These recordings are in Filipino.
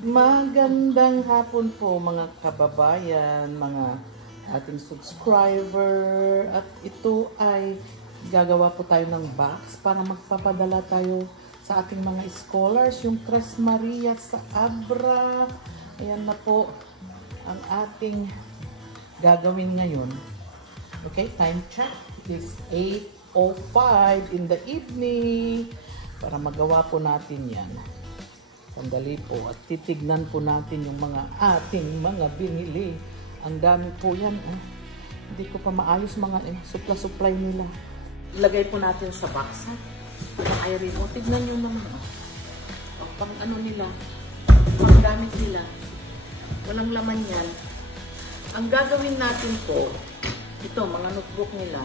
Magandang hapon po mga kababayan, mga ating subscriber. At ito ay gagawa po tayo ng box para magpapadala tayo sa ating mga scholars. Yung Tres Maria sa Abra. Ayan na po ang ating gagawin ngayon. Okay, time check is 8:05 in the evening. Para magawa po natin yan. Sandali po at titignan po natin yung mga ating mga binili. Ang dami po yan. Hindi ko pa maayos mga supply nila. Ilagay po natin sa box. Mga Irene, tignan nyo naman. Pang ano nila, pang gamit nila. Walang laman yan. Ang gagawin natin po, ito mga notebook nila.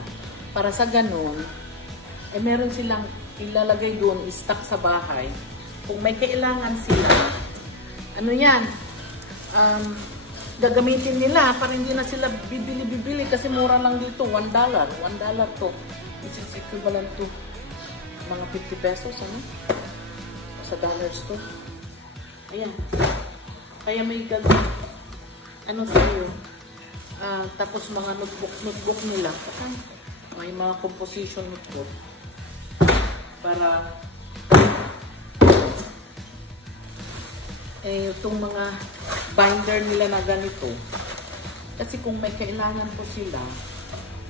Para sa ganun, meron silang ilalagay doon, stock sa bahay. Kung may kailangan sila, ano yan, gagamitin nila para hindi na sila bibili kasi mura lang dito, $1. $1 to. Which is equivalent to mga 50 pesos, ano? Sa dollars to. Ayan. Kaya may gagawin, ano sa'yo, tapos mga notebook nila. May mga composition notebook. Para itong mga binder nila na ganito. Kasi kung may kailangan po sila,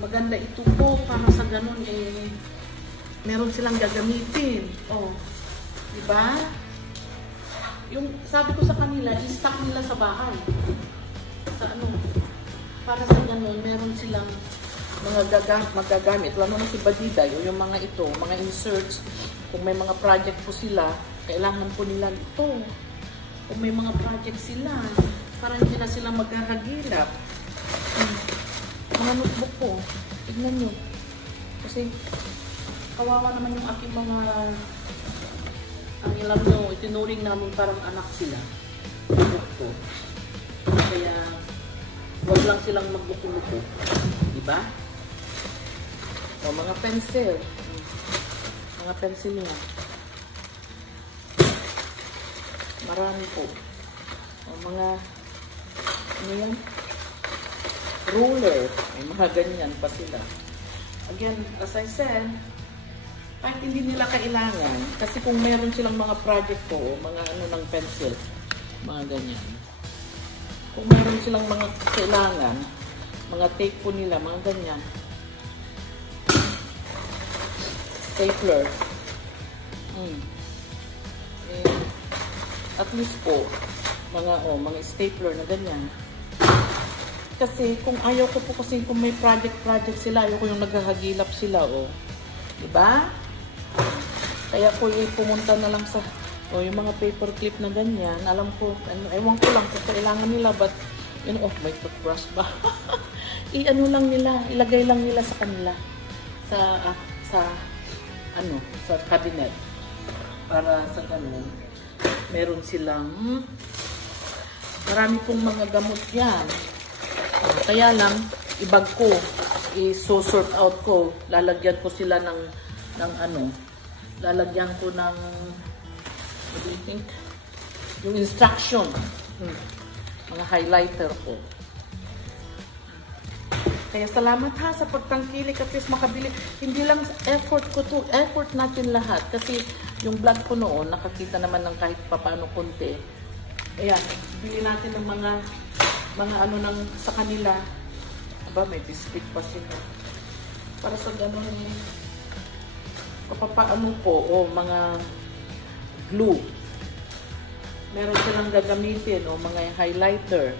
maganda ito po para sa ganun meron silang gagamitin. Diba? Yung sabi ko sa kanila, i-stock nila sa bahay. Sa ano? Para sa ganun, meron silang mga magagamit, lalo na si Badiday, o yung mga ito, mga inserts, kung may mga project po sila, kailangan po nila ito. Kung may mga project sila, para hindi na sila magkakagilap. Mga notebook po, tignan nyo. Kasi, kawawa naman yung aking mga, ang ilang nyo, itinuring namin parang anak sila. Notebook po. Kaya, huwag lang silang magbuko-buko. Diba? O, mga pencil. Mga pencil niya. Marami po. O, mga, ano yan? Ruler. May mga ganyan pa sila. Again, as I said, kahit hindi nila kailangan, kasi kung meron silang mga project po, mga ano ng pencil, mga ganyan. Kung meron silang mga kailangan, mga tape po nila, mga ganyan. Stapler. At least po, mga stapler na ganyan. Kasi kung ayaw ko po kasi kung may project sila, ayaw ko yung naghahagilap sila, diba? Kaya po pumunta na lang sa, yung mga paper clip na ganyan. Alam ko, ewan ko lang kung kailangan nila, but, may toothbrush ba? I-ano lang nila, ilagay lang nila sa kanila. Sa cabinet. Para sa ganun, meron silang, marami pong mga gamot yan. Kaya lang, ibag ko, i-sort out ko, lalagyan ko sila ng lalagyan ko ng, what do you think? Yung instruction. Mga highlighter ko. Kaya salamat ha sa pagtangkilik at least makabili. Hindi lang effort ko to. Effort natin lahat. Kasi yung vlog ko noon, nakakita naman ng kahit papaano konti. Ayan, bili natin ng mga ano sa kanila. Aba, may biscuit pa sila. Para sa ganun, papaano po, mga glue. Meron silang gagamitin, mga highlighter.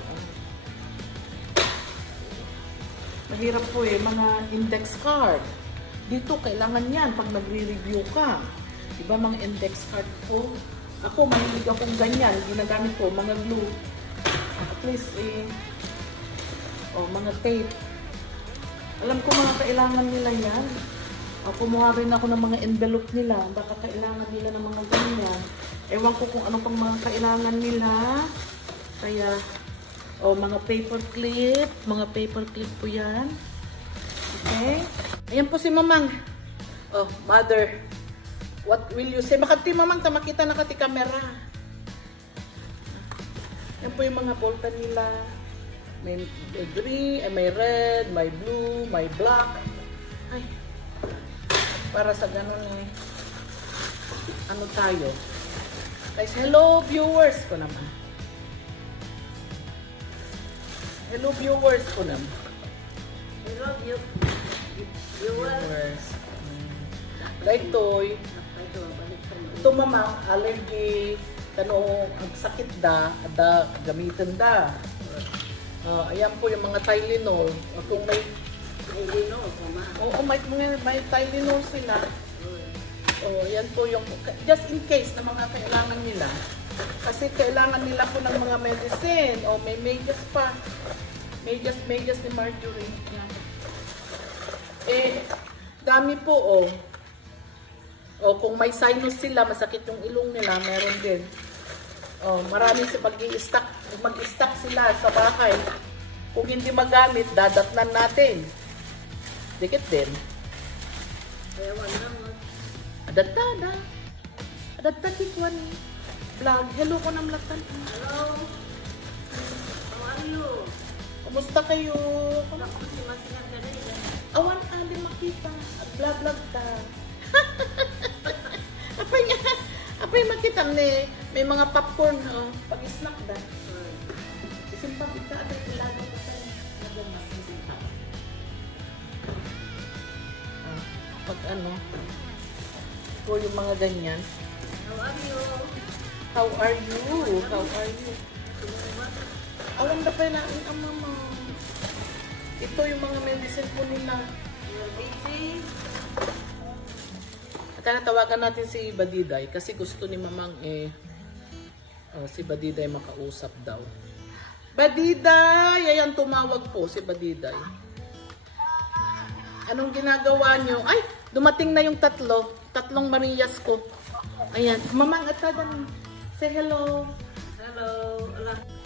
Mahirap po mga index card. Dito, kailangan yan pag nagre-review ka. Diba mga index card po? Ako, mahilig akong ganyan. Ginagamit ko, mga glue. At least, mga tape. Alam ko mga kailangan nila yan. Kumuha rin ako ng mga envelope nila. Baka kailangan nila ng mga ganyan. Ewan ko kung ano pang mga kailangan nila. Kaya, mga paper clip. Mga paper clip po yan. Okay? Ayan po si Mamang. Mother. What will you say? Makati Mamang, tamakita na kati kamera. Yan po yung mga bolta nila. May green, may red, may blue, may black. Ay, para sa ganun eh. Ano tayo? Guys, hello viewers ko naman. Hello viewers ko naman. Hello viewers. Like toy. Ito mamang allergy. Kano ang sakit da, gamitin da. Ayan po yung mga Tylenol. Kung may Tylenol, mama. Oo, may Tylenol sila. Yan po yung, just in case na mga kailangan nila. Kasi kailangan nila po ng mga medicine. May medyas pa. Medyas ni Marjorie. Yan. Dami po, kung may sinus sila, masakit yung ilong nila, meron din. Marami si mag-i-stock sila sa bahay. Kung hindi magamit, dadatnan natin. Dikit din. Ewan lang. Adatada. Adatada vlog. Hello ko ng laktan. Hello. How are you? Kumusta kayo? Masiman ka rin. Awan ka, di makita. Vlog ta. Apay makita ni may mga popcorn pag-snack da. Isimpa kita ada ilago ko sa nagan mas isimpa. Pag po yung mga ganyan. How are you? How are you? How are you? Alam na pa namin ang mama. Ito yung mga medicine po nila. You're busy? At tawagan natin si Badiday kasi gusto ni mamang si Badiday makausap daw. Badiday! Ayan, tumawag po si Badiday. Anong ginagawa nyo? Ay, dumating na yung tatlong Marias ko. Ayan, mamang at say hello. Hello.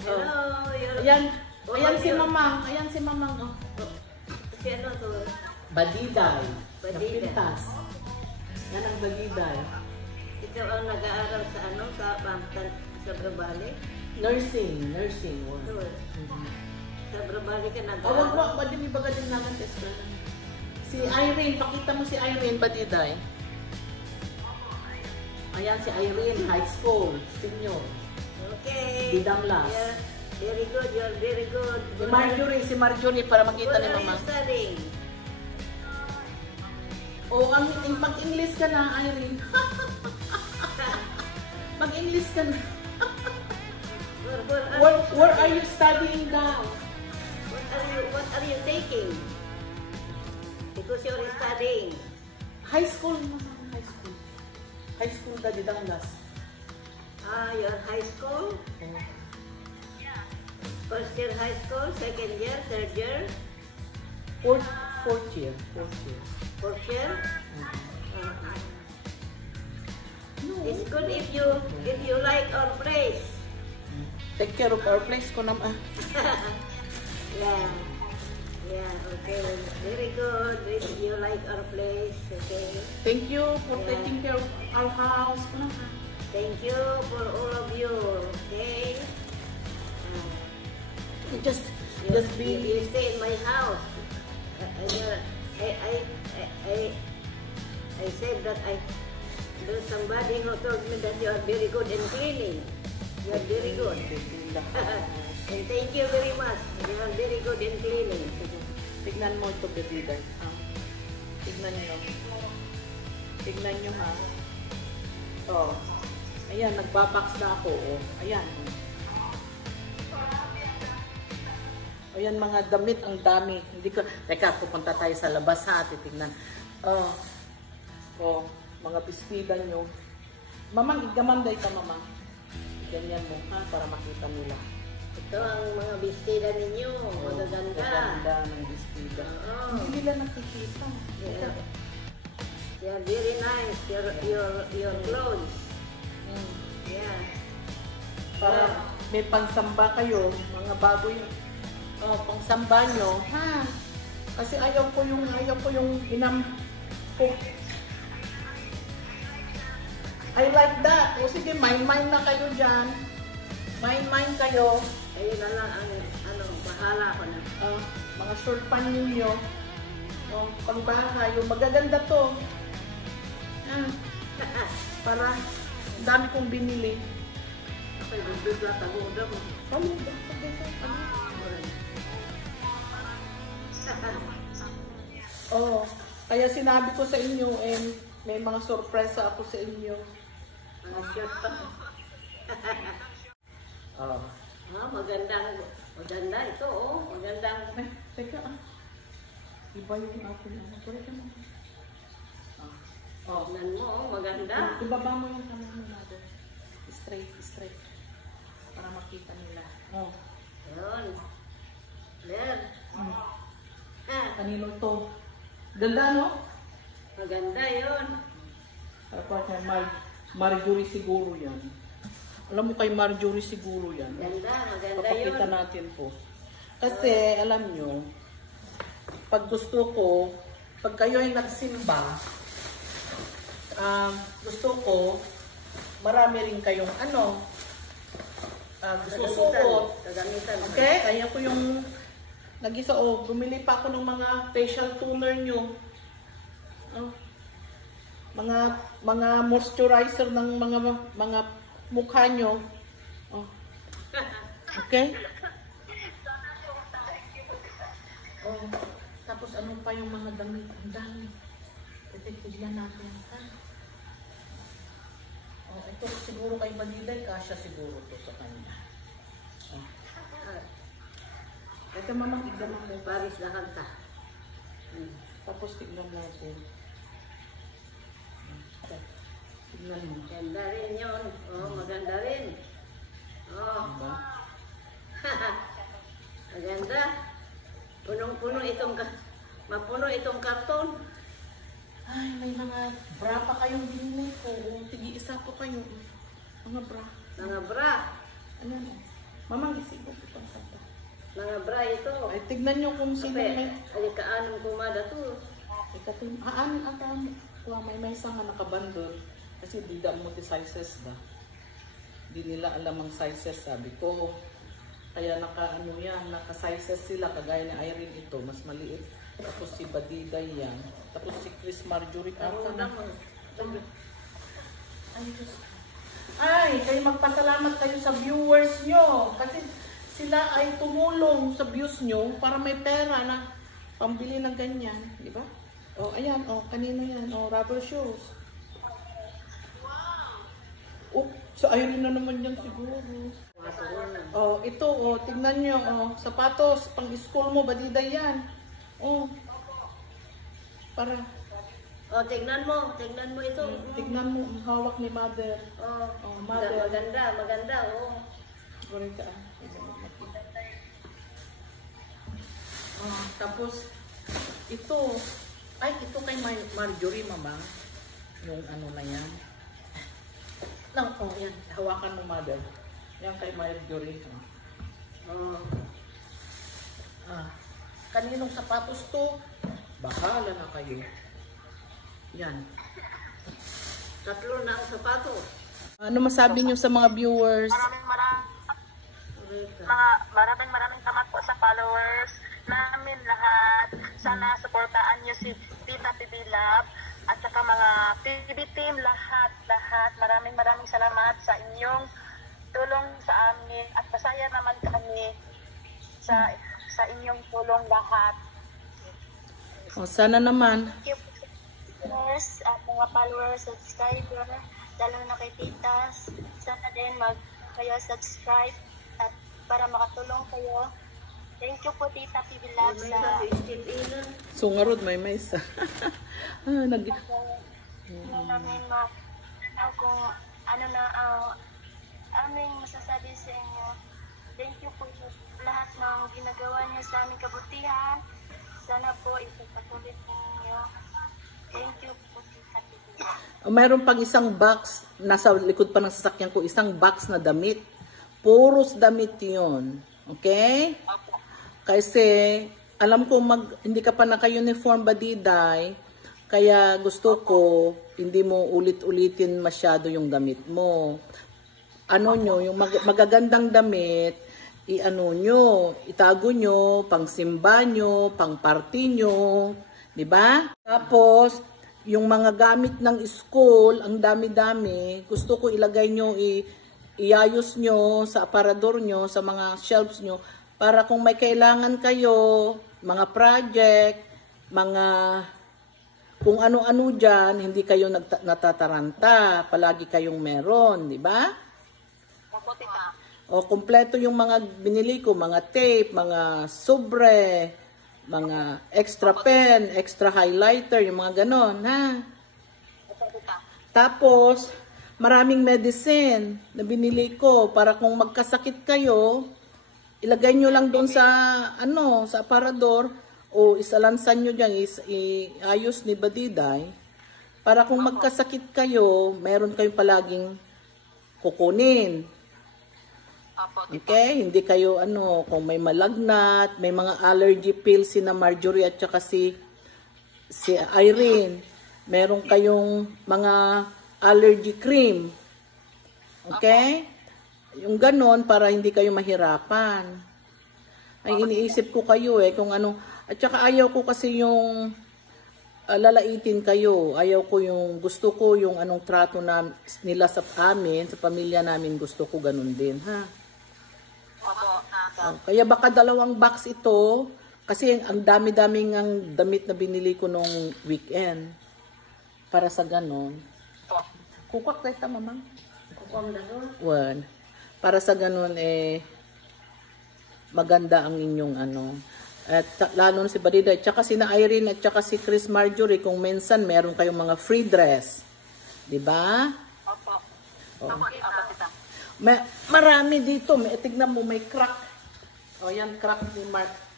Hello. Ayan si mamang. Ayan si mamang. Si ano to? Badiday. Badiday. Napintas. Yan ang Badiday. Ikaw ang nag-aaral sa sa Brabali? Nursing. Ito. Sa Brabali ka nag-aaral? Wag mo, pwede may baga din naman test ko. Si Irene, pakita mo si Irene Badiday. Ayan si Irene, high school, senior. Okay. Bidang last. Yeah. Very good, you're very good. Si Marjorie para makita ni Mama. What are you studying? Ang pag-English ka na, Irene. Mag-English ka na. Where are you studying now? What are you taking? Because you're studying. High school, Mama. High school da Bidang last. You're high school? First year high school, second year, third year? Fourth year. Fourth year? No. It's good if you like our place. Take care of our place ko naman. Yeah, okay. Very good. If you like our place, okay. Thank you for taking care of our house ko naman. Thank you for all of you, okay? Just be. You stay in my house. I said that there's somebody who told me that you are very good in cleaning. You are very good. And thank you very much. You are very good in cleaning. Tignan mo ito, Bediday. Tignan nyo. Tignan nyo, ha. Ayan, nagbabox na ako. Ayan. Ayan, mga damit, ang dami. Hindi ko, teka, pupunta tayo sa labas, ha. Titignan. Mga bestida nyo. Mamang, igamanday ka, mamang. Ganyan mo, ha, para makita nila. Ito ang mga bestida ninyo. Magaganda. Magaganda ng bestida. Hindi nila nakikita. Yeah. They are very nice. Your clothes. Yeah. Para may pansamba kayo, mga baboy, pangsamba nyo, ha? Kasi ayaw ko yung I like that. O sige, mine na kayo dyan. Main kayo. Ayun na lang ang bahala ko na. Mga short pan ninyo. Pangbahay. Yung magaganda to. Para dami kong binili. Okay, bigla tago mo. Kaya sinabi ko sa inyo, may mga sorpresa ako sa inyo. Mga short pa. Maganda ito, magandang. Teka, iba yung akin. Tignan mo, maganda. Ibaba mo yung kamay mo natin. Straight. Para makita nila. Ayun. Ayan. Kanino to? Ganda, no? Maganda yun. Para kay Marjorie siguro yan. Alam mo kay Marjorie siguro yan. Maganda yun. Papakita natin po. Kasi, alam nyo, pag gusto ko, pag kayo ay nagsimba, gusto ko, marami rin kayong susuot. Okay? Kaya ko yung nag-isa, bumili pa ako ng mga facial toner nyo. Mga moisturizer ng mga mukha nyo. Okay? Tapos ano pa yung mga damit? Ang dami. Tignan natin. Ito siguro kay Baliday, kasya siguro to sa kanya. Ito mamang tignan mo. Paris na kanta. Tapos tignan natin. Tignan mo. Maganda rin yun. Maganda rin. Diba? Maganda. Mapuno itong karton. Ay, may mga bra pa kayong binili ko. Tigi-isa po kayo. Mga bra. Mga bra. Ayan. Mamang isipon itong kanta. Mga bra ito. Ay, tignan nyo kung sino may... Alikaanong kumada to. Aanin ata mo. May isang nga nakabandol. Kasi di da multi-sizes ba? Di nila alam ang sizes, sabi ko. Kaya naka-sizes sila. Kagaya ni Irene ito, mas maliit. Tapos si Badiday yan. Tapos si Chris Marjorie. Ay, kayo magpasalamat kayo sa viewers nyo. Kasi sila ay tumulong sa views nyo para may pera na pambili ng ganyan. Di ba? Ayan. Kanino yan? Rubber shoes. Sa Irene na naman yan siguro. Ito, tignan nyo. Sapatos, pang school mo, Badiday yan. Para. Tignan mo ito. Tignan mo, ang hawak ni Mother. Mother. Maganda. Gorita. Tapos, ito kay Marjorie, mama. Yung na yan. Yan. Hawakan mo, Mother. Yan kay Marjorie. Kaninong sapatos to? Bahala na kayo. Yan. 3 na ang sapatos. Ano masabi niyo sa mga viewers? Maraming salamat po sa followers namin lahat. Sana suportaan niyo si Tita PB Love at saka mga PB team lahat. Maraming salamat sa inyong tulong sa amin at masaya naman kami sa inyong tulong lahat. Sana naman. Thank you viewers at mga followers, subscriber, lalo na kay Titas. Sana din kayo subscribe at para makatulong kayo. Thank you po Tita PB Love sa Sungarod may maysa. namin kung ano na ang aming masasabi sa inyo. Thank you po lahat ng ginagawa niyo sa aming kabutihan. Sana po ipagpatuloy ninyo. Thank you po Tita PB Love. Mayroon pang isang box, nasa likod pa ng sasakyan ko, isang box na damit. Puros damit yun. Okay? Kasi, alam ko hindi ka pa naka-uniform Badiday, kaya gusto ko, hindi mo ulit-ulitin masyado yung damit mo. ano nyo, yung magagandang damit, i-ano nyo, itago nyo, pang simba nyo, pang party nyo, di ba? Tapos, yung mga gamit ng school, ang dami-dami, gusto ko ilagay nyo, iayos nyo sa aparador nyo, sa mga shelves nyo, para kung may kailangan kayo, mga project, mga kung ano-ano dyan, hindi kayo natataranta, palagi kayong meron, di ba? Opo, tita. O kumpleto yung mga binili ko, mga tape, mga sobre, mga extra pen, extra highlighter, yung mga ganon, ha? Opo, tita. Tapos, maraming medicine na binili ko para kung magkasakit kayo, ilagay nyo lang doon sa, sa aparador, o isalansan nyo dyan, iayos ni Badiday, para kung magkasakit kayo, meron kayong palaging kukunin. Okay? Hindi kayo, kung may malagnat, may mga allergy pills si na Marjorie at saka si Irene. Meron kayong mga allergy cream. Okay? Yung ganon para hindi kayo mahirapan. Ay, iniisip ko kayo kung ano. At saka ayaw ko kasi yung lalaitin kayo. Ayaw ko gusto ko yung anong trato nila sa amin, sa pamilya namin, gusto ko ganun din, ha? Kaya baka 2 box ito kasi ang dami-daming ang damit na binili ko nung weekend para sa ganon. Kukwak tayo ta, mamang. Kukwang gano'n. One. Para sa ganon maganda ang inyong At lalo na si Badida at saka si na Irene at saka si Chris Marjorie kung minsan meron kayong mga free dress. 'Di ba? Opo. Oh. Opo, tita. Marami dito. Tignan mo, may crack. O, yan, crack ni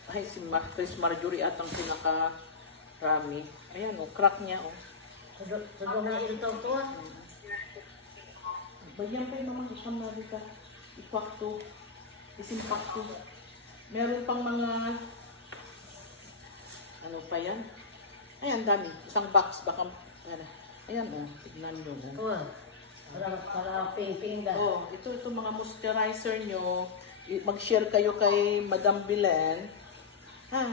Chris Marjorie at ang pinaka-rami. Ayan, crack niya, Sudo na ito to. Bayan pa yung naman isang marika. Ipakto. Isimpakto. Meron pang mga ano pa yan? Ayan, dami. Isang box. Baka, ayan, tignan nyo. Para ping-ping ka. Ito mga moisturizer nyo. Mag-share kayo kay Madam Belen. Ha?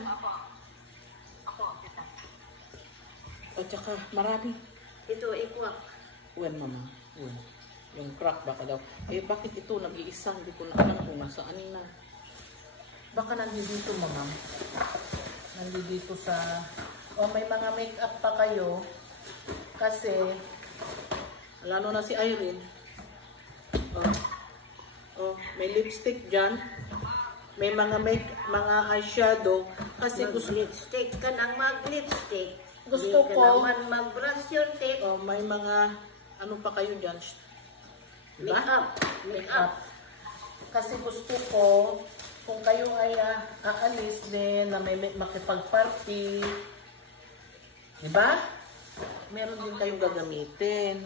Opo, tita. O tsaka, marami. Ito, ikwak. Uwan, mama. Uwan. Yung crack baka daw. Bakit ito? Nag-iisang. Hindi ko na alam kung nasaan na. Baka nandito, mama. Nandito sa... may mga make-up pa kayo. Kasi... Lalo na si Irene. May lipstick dyan. May mga eyeshadow. Kasi gusto... Mag-lipstick ka nang mag-lipstick. Gusto Hindi ko... ka naman mag-brush your teeth. may mga... Ano pa kayo dyan? Diba? Make-up. Kasi gusto ko... Kung kayo ay aalis din na may makipag-party. Diba? Meron din kayong gagamitin.